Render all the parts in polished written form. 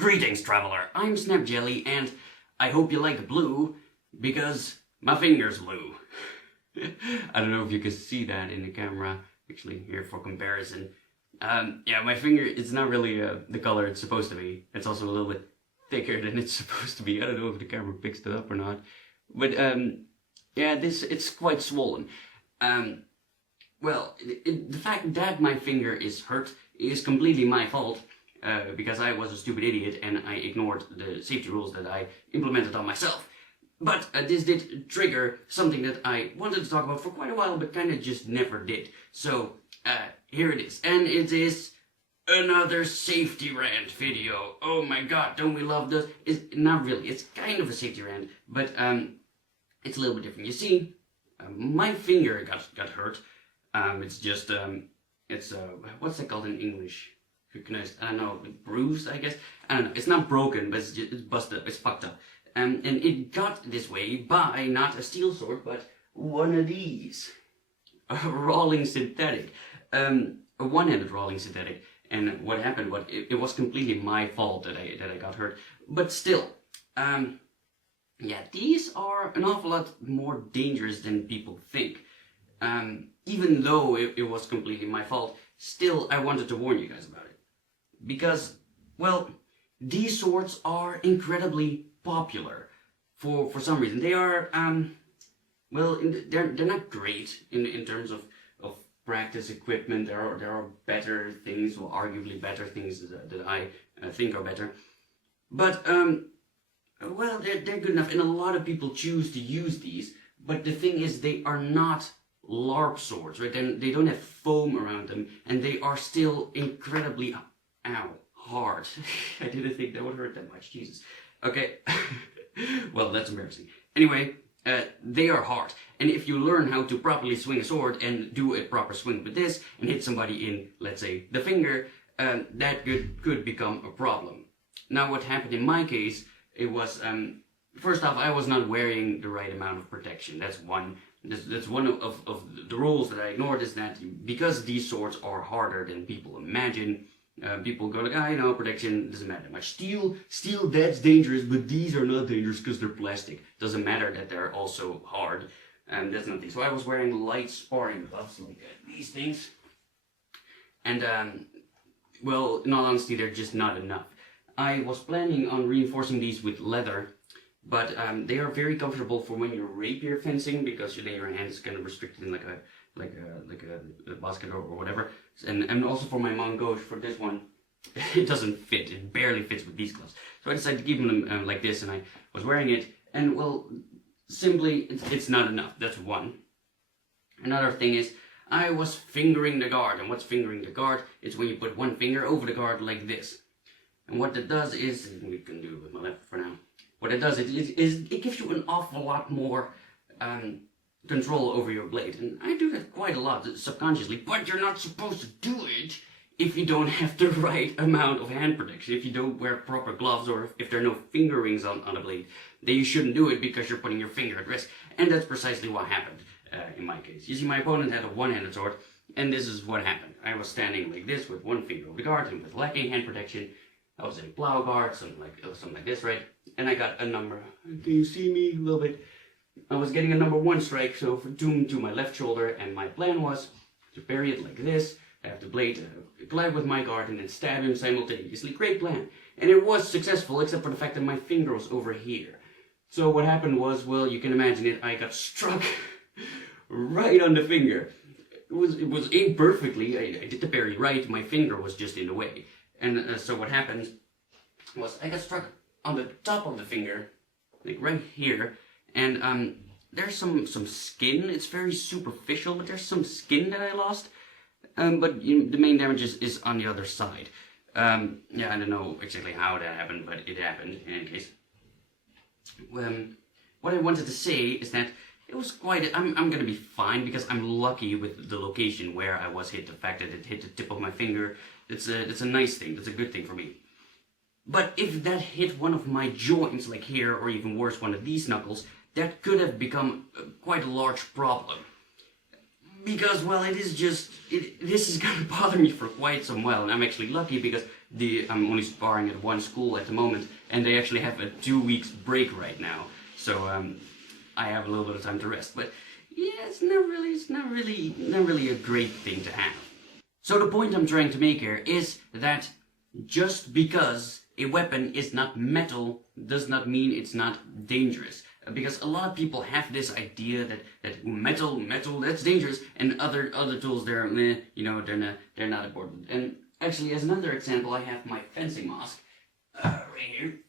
Greetings, traveler. I'm SnapJelly, and I hope you like blue, because my finger's blue. I don't know if you can see that in the camera, actually, here for comparison. Yeah, my finger, it's not really the color it's supposed to be. It's also a little bit thicker than it's supposed to be. I don't know if the camera picks it up or not. But, yeah, it's quite swollen. Well, the fact that my finger is hurt is completely my fault. Because I was a stupid idiot and I ignored the safety rules that I implemented on myself. But this did trigger something that I wanted to talk about for quite a while, but kind of just never did. So, here it is. And it is another safety rant video. Oh my god, don't we love those? It's not really. It's kind of a safety rant, but it's a little bit different. You see, my finger got hurt. It's just, what's that called in English? I don't know, bruised, I guess. I don't know, it's not broken, but it's busted up, it's fucked up. And it got this way by not a steel sword, but one of these. A rawling synthetic. A one-handed rawling synthetic. And what happened, it was completely my fault that I got hurt. But still, yeah, these are an awful lot more dangerous than people think. Even though it was completely my fault, still I wanted to warn you guys about it. Because, well, these swords are incredibly popular for some reason. They are, well, they're not great in terms of practice equipment. There are better things, or arguably better things that I think are better. But, well, they're good enough, and a lot of people choose to use these. But the thing is, they are not LARP swords, right? They don't have foam around them, and they are still incredibly... Ow, hard. I didn't think that would hurt that much, Jesus. Okay, well, that's embarrassing. Anyway, they are hard, and if you learn how to properly swing a sword and do a proper swing with this, and hit somebody in, let's say, the finger, that could become a problem. Now, what happened in my case, it was, first off, I was not wearing the right amount of protection. That's one. That's one of the rules that I ignored, is that because these swords are harder than people imagine, people go like, you know, protection doesn't matter that much. Steel, that's dangerous, but these are not dangerous because they're plastic. Doesn't matter that they're also hard. That's nothing. So I was wearing light sparring gloves, like these things. And, well, in all honesty, they're just not enough. I was planning on reinforcing these with leather, but they are very comfortable for when you're rapier fencing, because then your hand is kind of restricted in like a basket or whatever. And also for my Mongosh, for this one, it doesn't fit. It barely fits with these gloves. So I decided to keep them like this, and I was wearing it. And, well, simply, it's not enough. That's one. Another thing is, I was fingering the guard. And what's fingering the guard? It's when you put one finger over the guard like this. And what that does is, we can do it with my left for now. What it does is it gives you an awful lot more control over your blade, and I do that quite a lot subconsciously, but you're not supposed to do it if you don't have the right amount of hand protection, if you don't wear proper gloves, or if there are no finger rings on the blade. Then you shouldn't do it because you're putting your finger at risk, and that's precisely what happened in my case. You see, my opponent had a one-handed sword, and this is what happened. I was standing like this with one finger over the guard and with lacking hand protection. I was in plow guard, something like this, right? And I got a number. Can you see me a little bit? I was getting a number 1 strike, so to my left shoulder, and my plan was to parry it like this, have the blade collide with my guard, and then stab him simultaneously. Great plan. And it was successful, except for the fact that my finger was over here. So what happened was, well, you can imagine it, I got struck right on the finger. It was aimed perfectly. I did the parry right, my finger was just in the way. And so what happened was I got struck on the top of the finger, like right here, and there's some skin. It's very superficial, but there's some skin that I lost. But the main damage is on the other side. Yeah, I don't know exactly how that happened, but it happened in any case. What I wanted to say is that it was quite. I'm gonna be fine because I'm lucky with the location where I was hit. The fact that it hit the tip of my finger. It's a nice thing. That's a good thing for me. But if that hit one of my joints, like here, or even worse, one of these knuckles, that could have become quite a large problem. Because, well, this is gonna bother me for quite some while, and I'm actually lucky because I'm only sparring at one school at the moment, and they actually have a 2 weeks break right now. So I have a little bit of time to rest. But yeah, it's not really a great thing to have. So the point I'm trying to make here is that just because a weapon is not metal does not mean it's not dangerous. Because a lot of people have this idea that metal, that's dangerous, and other tools, they're meh, they're not important. And actually, as another example, I have my fencing mask right here.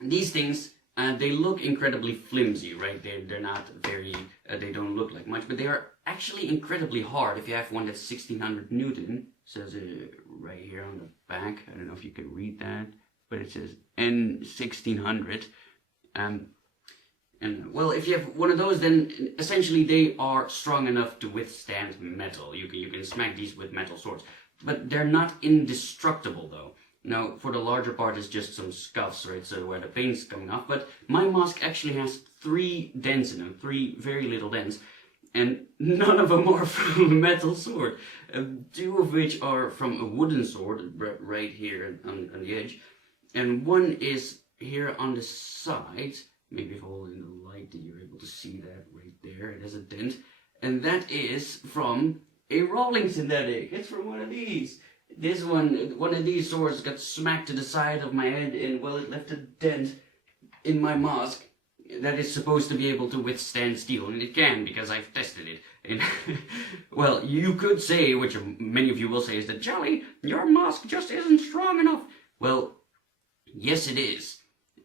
These things, they look incredibly flimsy, right? They're not very, they don't look like much, but they are actually incredibly hard. If you have one that's 1600 Newton, says it right here on the back. I don't know if you can read that, but it says N1600. And well, if you have one of those, then essentially they are strong enough to withstand metal. You can smack these with metal swords, but they're not indestructible though. Now, for the larger part, it's just some scuffs, right? So where the paint's coming off. But my mask actually has 3 dents in them, 3 very little dents, and none of them are from a metal sword. 2 of which are from a wooden sword, right here on the edge, and 1 is here on the side. Maybe if I hold in the light, you're able to see that right there. It has a dent. And that is from a rawlings synthetic. It's from one of these. This one of these swords got smacked to the side of my head, and well, it left a dent in my mask that is supposed to be able to withstand steel. And it can, because I've tested it. And well, you could say, which many of you will say, is that, Jelly, your mask just isn't strong enough. Well, yes it is.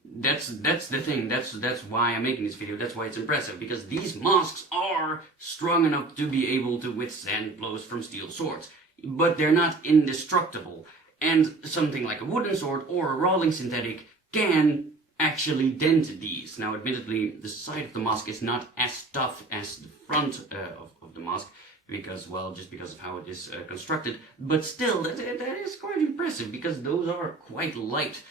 That's the thing. That's why I'm making this video. That's why it's impressive, because these masks are strong enough to be able to withstand blows from steel swords, but they're not indestructible. And something like a wooden sword or a rawling synthetic can actually dent these. Now, admittedly, the side of the mask is not as tough as the front of the mask, because, well, just because of how it is constructed. But still, that is quite impressive, because those are quite light.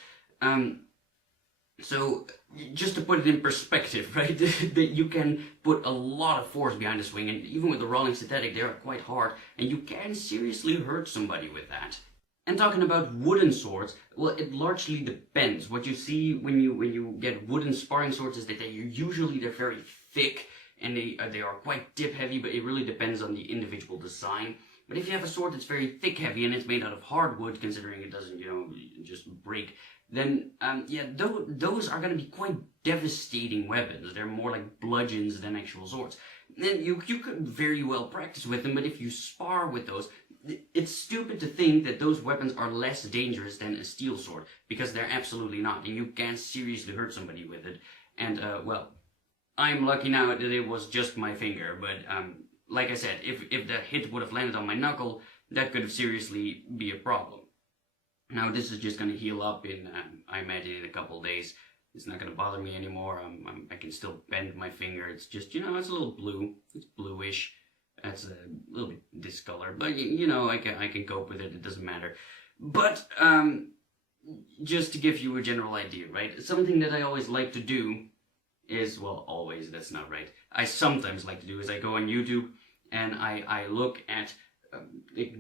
So, just to put it in perspective, right, that you can put a lot of force behind the swing, and even with the rawling synthetic, they are quite hard, and you can seriously hurt somebody with that. And talking about wooden swords, well, it largely depends. What you see when you get wooden sparring swords is that they're very thick, and they are quite tip heavy, but it really depends on the individual design. But if you have a sword that's very thick heavy and it's made out of hardwood, considering it doesn't, just break, then, yeah, those are going to be quite devastating weapons. They're more like bludgeons than actual swords. And you could very well practice with them, but if you spar with those, it's stupid to think that those weapons are less dangerous than a steel sword, because they're absolutely not, and you can seriously hurt somebody with it. And, well, I'm lucky now that it was just my finger, but, like I said, if the hit would have landed on my knuckle, that could have seriously be a problem. Now, this is just going to heal up in, I imagine, in a couple days. It's not going to bother me anymore. I can still bend my finger. It's just, it's a little blue. It's bluish. That's a little bit discolored. But, I can cope with it. It doesn't matter. But, just to give you a general idea, right? Something that I always like to do is, well, always, that's not right. I sometimes like to do is I go on YouTube and I look at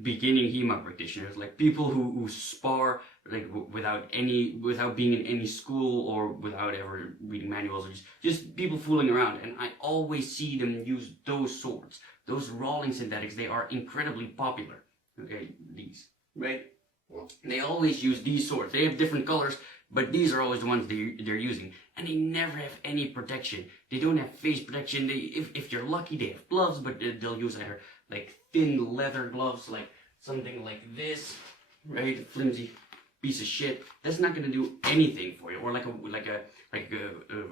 beginning HEMA practitioners, like people who spar like without being in any school or without ever reading manuals, or just people fooling around, and I always see them use those swords, those rawling synthetics. They are incredibly popular. Okay, these, right? They always use these swords. They have different colors, but these are always the ones they're using, and they never have any protection. They don't have face protection. If you're lucky, they have gloves, but they'll use either like thin leather gloves, like something like this, right? A flimsy piece of shit. That's not gonna do anything for you. Or like a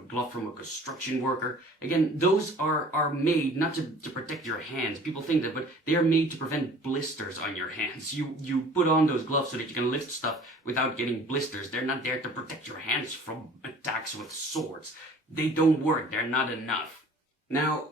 glove from a construction worker. Again, those are made not to protect your hands. People think that, but they are made to prevent blisters on your hands. You put on those gloves so that you can lift stuff without getting blisters. They're not there to protect your hands from attacks with swords. They don't work. They're not enough. Now,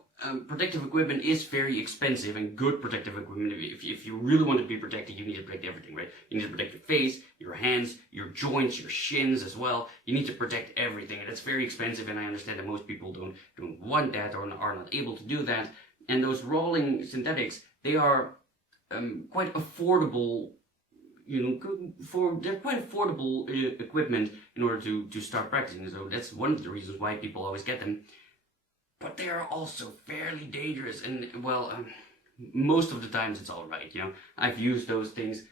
protective equipment is very expensive, and good protective equipment, if you really want to be protected, you need to protect everything, right? You need to protect your face, your hands, your joints, your shins as well. You need to protect everything, and it's very expensive, and I understand that most people don't want that or are not able to do that. And those rawling synthetics, they are quite affordable they're quite affordable equipment in order to start practicing. So that's one of the reasons why people always get them. But they are also fairly dangerous, and well, most of the times it's all right. I've used those things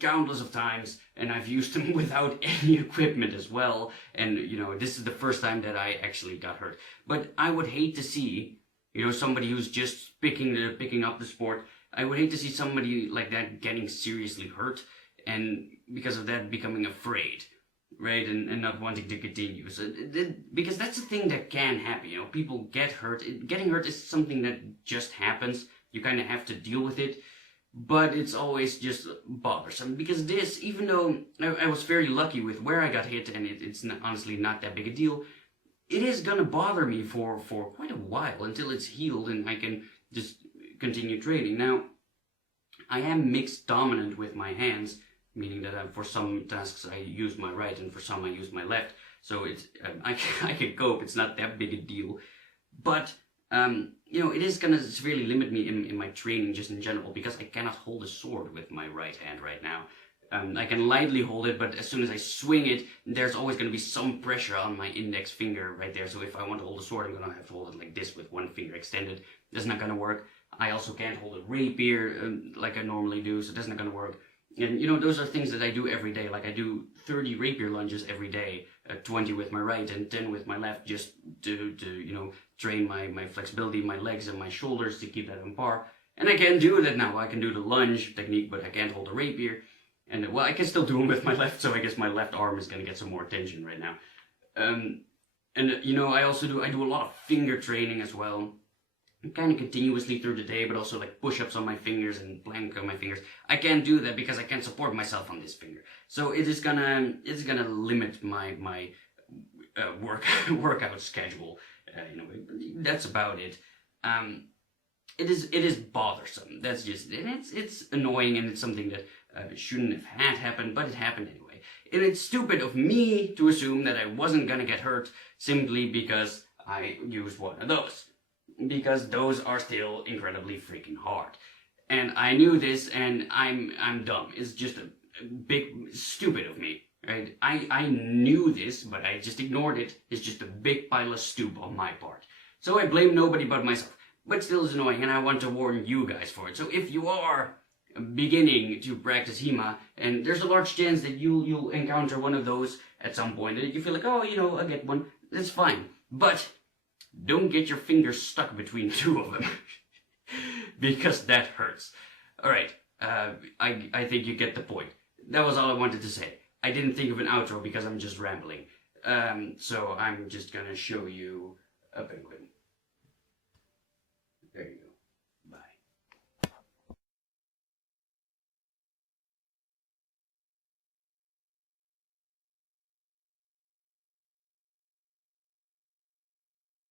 countless of times, and I've used them without any equipment as well. And this is the first time that I actually got hurt. But I would hate to see, somebody who's just picking up the sport. I would hate to see somebody like that getting seriously hurt, and because of that becoming afraid, right, and not wanting to continue. So because that's the thing that can happen. People get hurt. Getting hurt is something that just happens. You kind of have to deal with it. But it's always just bothersome, because even though I was very lucky with where I got hit, and it's honestly not that big a deal, it is gonna bother me for quite a while until it's healed and I can just continue training. Now, I am mixed dominant with my hands, meaning that for some tasks I use my right and for some I use my left. So I can cope. It's not that big a deal, but it is going to severely limit me in my training just in general, because I cannot hold a sword with my right hand right now. I can lightly hold it, but as soon as I swing it, there's always going to be some pressure on my index finger right there. So if I want to hold a sword, I'm going to have to hold it like this with one finger extended. That's not going to work. I also can't hold a rapier like I normally do, so that's not going to work. And those are things that I do every day. Like I do 30 rapier lunges every day, 20 with my right and 10 with my left, just to train my flexibility, my legs and my shoulders to keep that on par. And I can do that now. I can do the lunge technique, but I can't hold a rapier. And well, I can still do them with my left, so I guess my left arm is going to get some more attention right now. I do a lot of finger training as well. Kind of continuously through the day, but also like push-ups on my fingers and plank on my fingers. I can't do that because I can't support myself on this finger. So it's gonna limit my workout schedule. That's about it. It is bothersome. That's just it's annoying, and it's something that shouldn't have had happen, but it happened anyway. And it's stupid of me to assume that I wasn't gonna get hurt simply because I used one of those. Because those are still incredibly freaking hard. And I knew this, and I'm dumb. It's just a big stupid of me, right? I knew this, but I just ignored it. It's just a big pile of stoop on my part. So I blame nobody but myself. But still it's annoying, and I want to warn you guys for it. So if you are beginning to practice HEMA, and there's a large chance that you'll encounter one of those at some point, and you feel like, oh, I'll get one, that's fine. But don't get your fingers stuck between two of them, because that hurts. Alright, I think you get the point. That was all I wanted to say. I didn't think of an outro because I'm just rambling. So I'm just gonna show you a penguin.